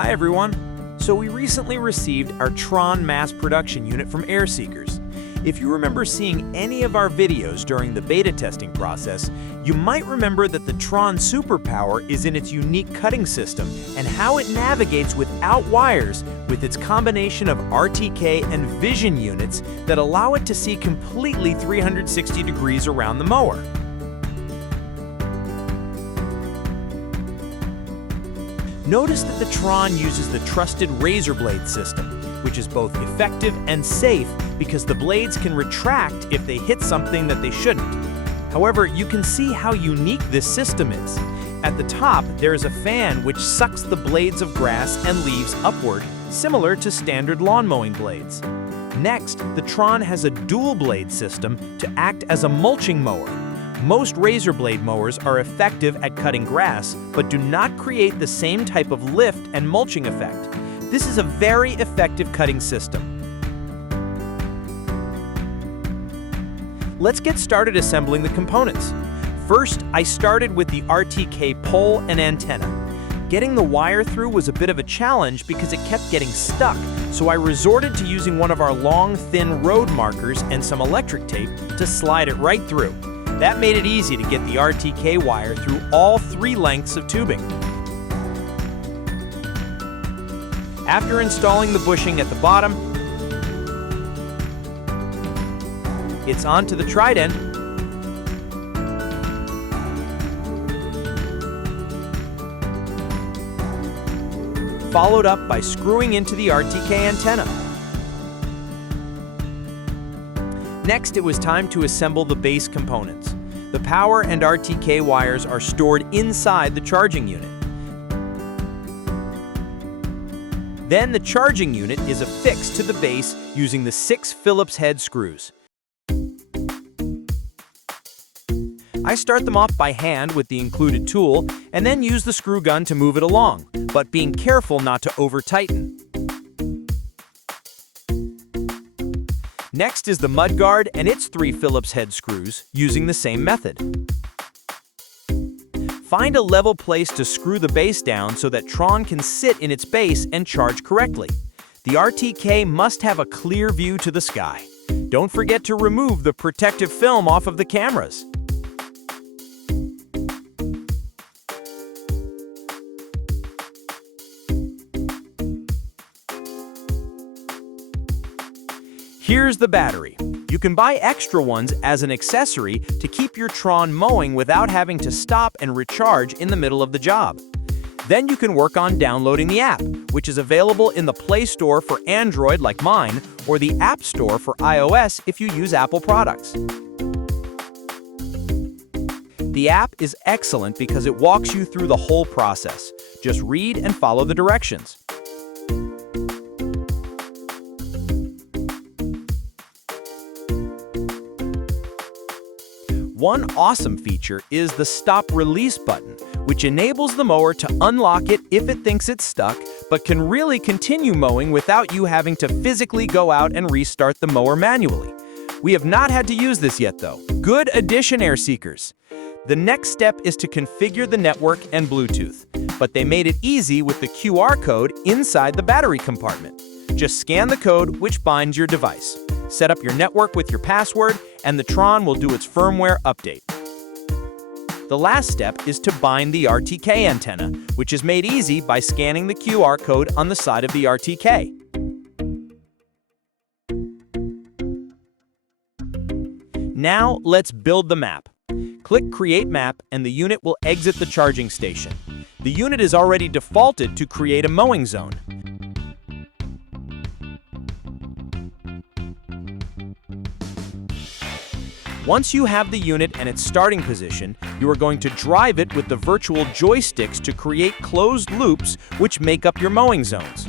Hi everyone! So we recently received our Tron mass production unit from Airseekers. If you remember seeing any of our videos during the beta testing process, you might remember that the Tron superpower is in its unique cutting system and how it navigates without wires with its combination of RTK and vision units that allow it to see completely 360 degrees around the mower. Notice that the Tron uses the trusted razor blade system, which is both effective and safe because the blades can retract if they hit something that they shouldn't. However, you can see how unique this system is. At the top, there is a fan which sucks the blades of grass and leaves upward, similar to standard lawn mowing blades. Next, the Tron has a dual blade system to act as a mulching mower. Most razor blade mowers are effective at cutting grass, but do not create the same type of lift and mulching effect. This is a very effective cutting system. Let's get started assembling the components. First, I started with the RTK pole and antenna. Getting the wire through was a bit of a challenge because it kept getting stuck, so I resorted to using one of our long, thin road markers and some electric tape to slide it right through. That made it easy to get the RTK wire through all 3 lengths of tubing. After installing the bushing at the bottom, it's onto the trident, followed up by screwing into the RTK antenna. Next, it was time to assemble the base components. The power and RTK wires are stored inside the charging unit. Then the charging unit is affixed to the base using the 6 Phillips head screws. I start them off by hand with the included tool and then use the screw gun to move it along, but being careful not to over-tighten. Next is the mudguard and its 3 Phillips head screws using the same method. Find a level place to screw the base down so that Tron can sit in its base and charge correctly. The RTK must have a clear view to the sky. Don't forget to remove the protective film off of the cameras. Here's the battery. You can buy extra ones as an accessory to keep your Tron mowing without having to stop and recharge in the middle of the job. Then you can work on downloading the app, which is available in the Play Store for Android like mine, or the App Store for iOS if you use Apple products. The app is excellent because it walks you through the whole process. Just read and follow the directions. One awesome feature is the Stop Release button, which enables the mower to unlock it if it thinks it's stuck, but can really continue mowing without you having to physically go out and restart the mower manually. We have not had to use this yet though. Good addition, Airseekers! The next step is to configure the network and Bluetooth, but they made it easy with the QR code inside the battery compartment. Just scan the code which binds your device. Set up your network with your password, and the Tron will do its firmware update. The last step is to bind the RTK antenna, which is made easy by scanning the QR code on the side of the RTK. Now, let's build the map. Click Create Map, and the unit will exit the charging station. The unit is already defaulted to create a mowing zone. Once you have the unit and its starting position, you are going to drive it with the virtual joysticks to create closed loops which make up your mowing zones.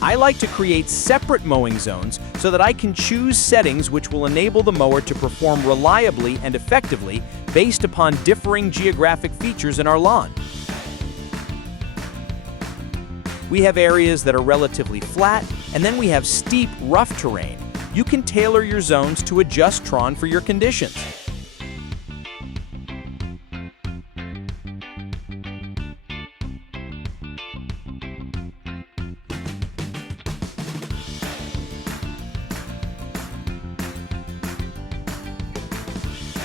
I like to create separate mowing zones so that I can choose settings which will enable the mower to perform reliably and effectively based upon differing geographic features in our lawn. We have areas that are relatively flat, and then we have steep, rough terrain. You can tailor your zones to adjust Tron for your conditions.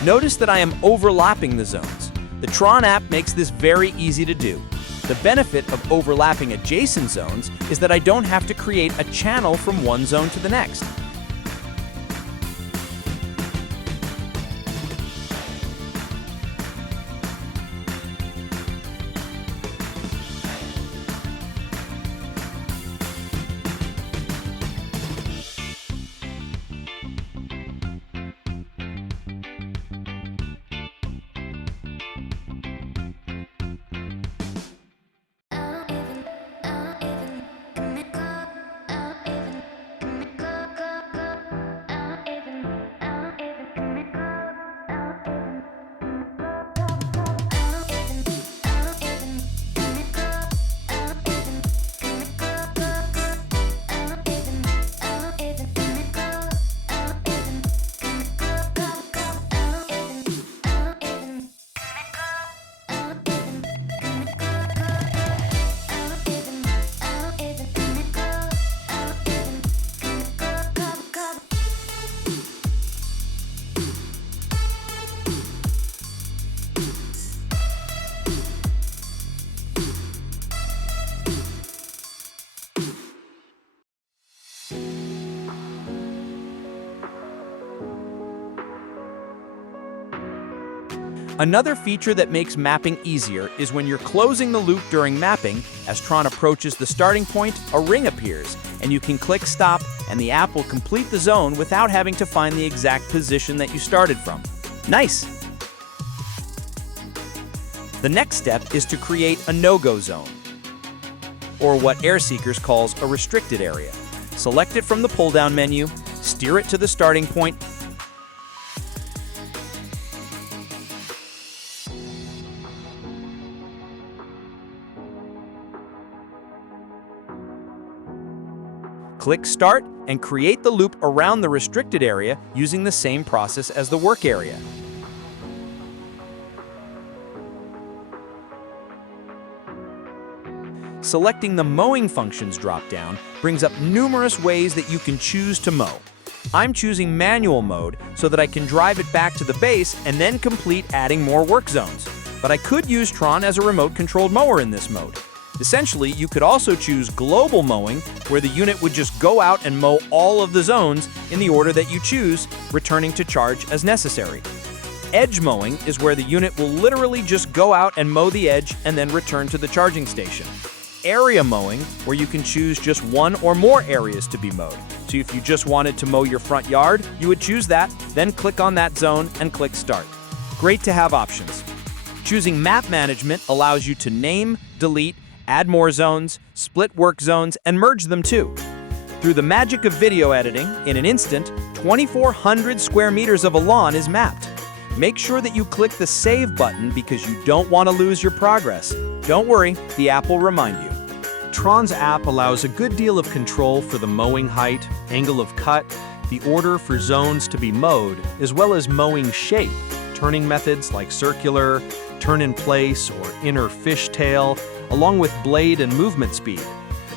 Notice that I am overlapping the zones. The Tron app makes this very easy to do. The benefit of overlapping adjacent zones is that I don't have to create a channel from one zone to the next. Another feature that makes mapping easier is when you're closing the loop during mapping. As Tron approaches the starting point, a ring appears, and you can click stop, and the app will complete the zone without having to find the exact position that you started from. Nice! The next step is to create a no-go zone, or what Airseekers calls a restricted area. Select it from the pull-down menu, steer it to the starting point, click Start, and create the loop around the restricted area using the same process as the work area. Selecting the Mowing Functions drop-down brings up numerous ways that you can choose to mow. I'm choosing Manual Mode so that I can drive it back to the base and then complete adding more work zones. But I could use Tron as a remote-controlled mower in this mode. Essentially, you could also choose Global Mowing, where the unit would just go out and mow all of the zones in the order that you choose, returning to charge as necessary. Edge Mowing is where the unit will literally just go out and mow the edge and then return to the charging station. Area Mowing, where you can choose just one or more areas to be mowed. So if you just wanted to mow your front yard, you would choose that, then click on that zone and click Start. Great to have options. Choosing Map Management allows you to name, delete, add more zones, split work zones, and merge them too. Through the magic of video editing, in an instant, 2,400 square meters of a lawn is mapped. Make sure that you click the Save button because you don't want to lose your progress. Don't worry, the app will remind you. Tron's app allows a good deal of control for the mowing height, angle of cut, the order for zones to be mowed, as well as mowing shape, turning methods like circular, turn in place, or inner fishtail, along with blade and movement speed.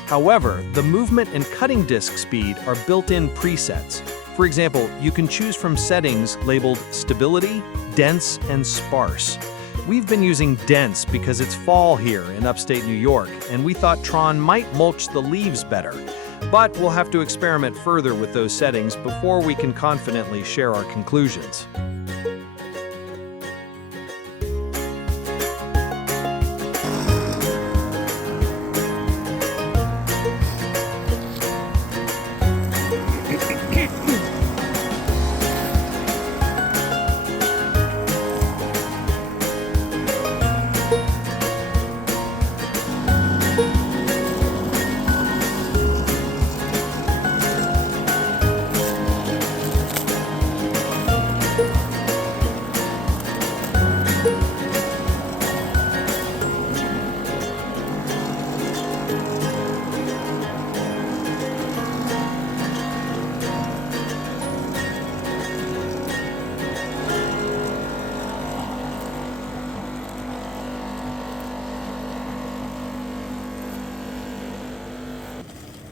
However, the movement and cutting disc speed are built-in presets. For example, you can choose from settings labeled Stability, Dense, and Sparse. We've been using Dense because it's fall here in upstate New York, and we thought Tron might mulch the leaves better. But we'll have to experiment further with those settings before we can confidently share our conclusions.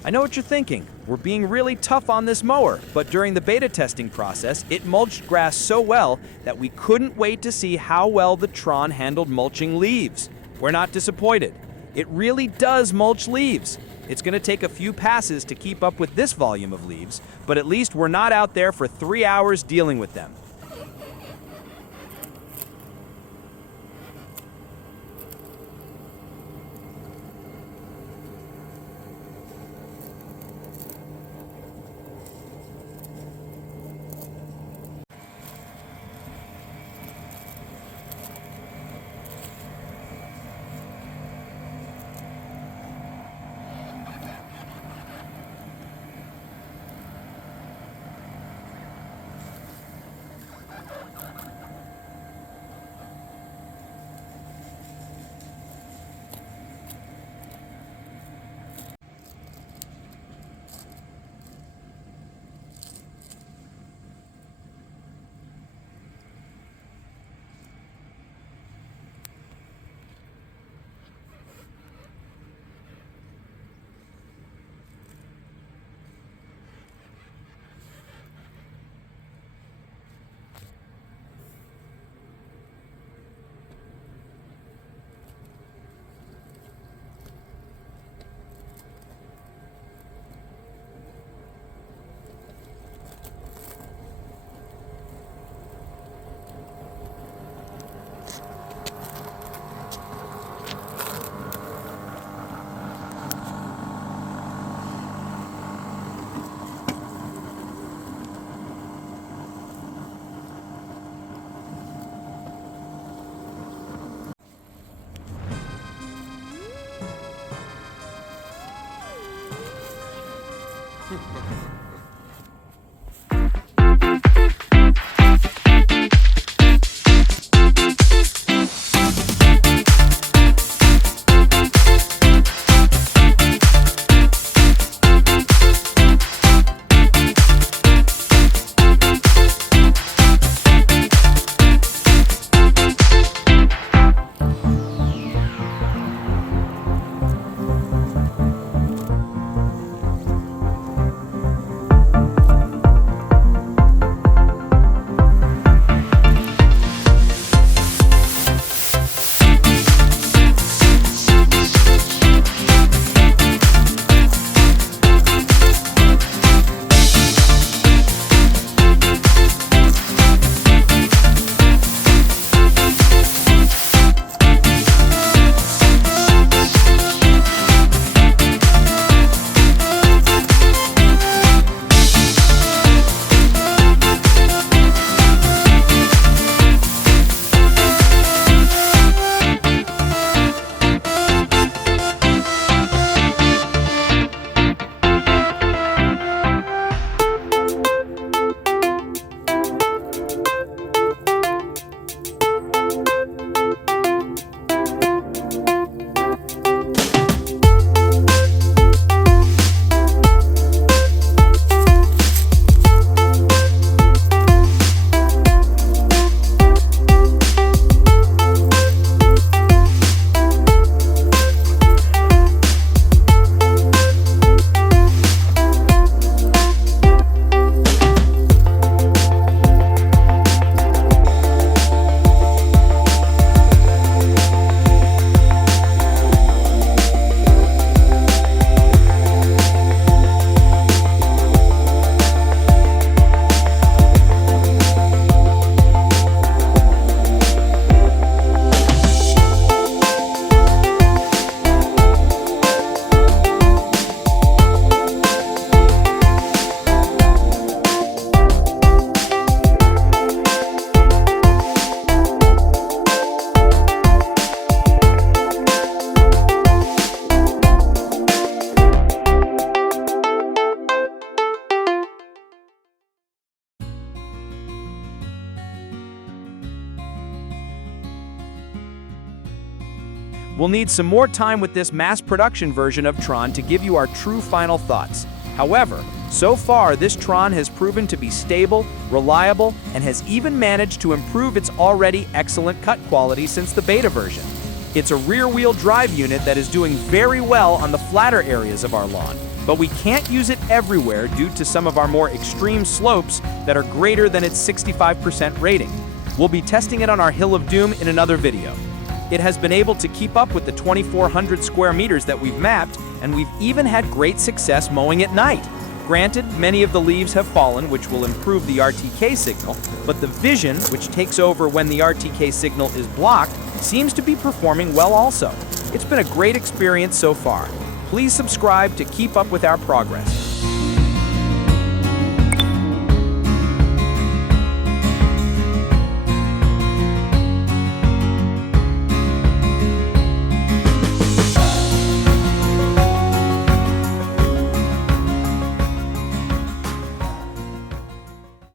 I know what you're thinking. We're being really tough on this mower, but during the beta testing process, it mulched grass so well that we couldn't wait to see how well the Tron handled mulching leaves. We're not disappointed. It really does mulch leaves. It's going to take a few passes to keep up with this volume of leaves, but at least we're not out there for 3 hours dealing with them. We'll need some more time with this mass production version of Tron to give you our true final thoughts. However, so far this Tron has proven to be stable, reliable, and has even managed to improve its already excellent cut quality since the beta version. It's a rear-wheel drive unit that is doing very well on the flatter areas of our lawn, but we can't use it everywhere due to some of our more extreme slopes that are greater than its 65% rating. We'll be testing it on our Hill of Doom in another video. It has been able to keep up with the 2,400 square meters that we've mapped, and we've even had great success mowing at night. Granted, many of the leaves have fallen, which will improve the RTK signal, but the vision, which takes over when the RTK signal is blocked, seems to be performing well also. It's been a great experience so far. Please subscribe to keep up with our progress.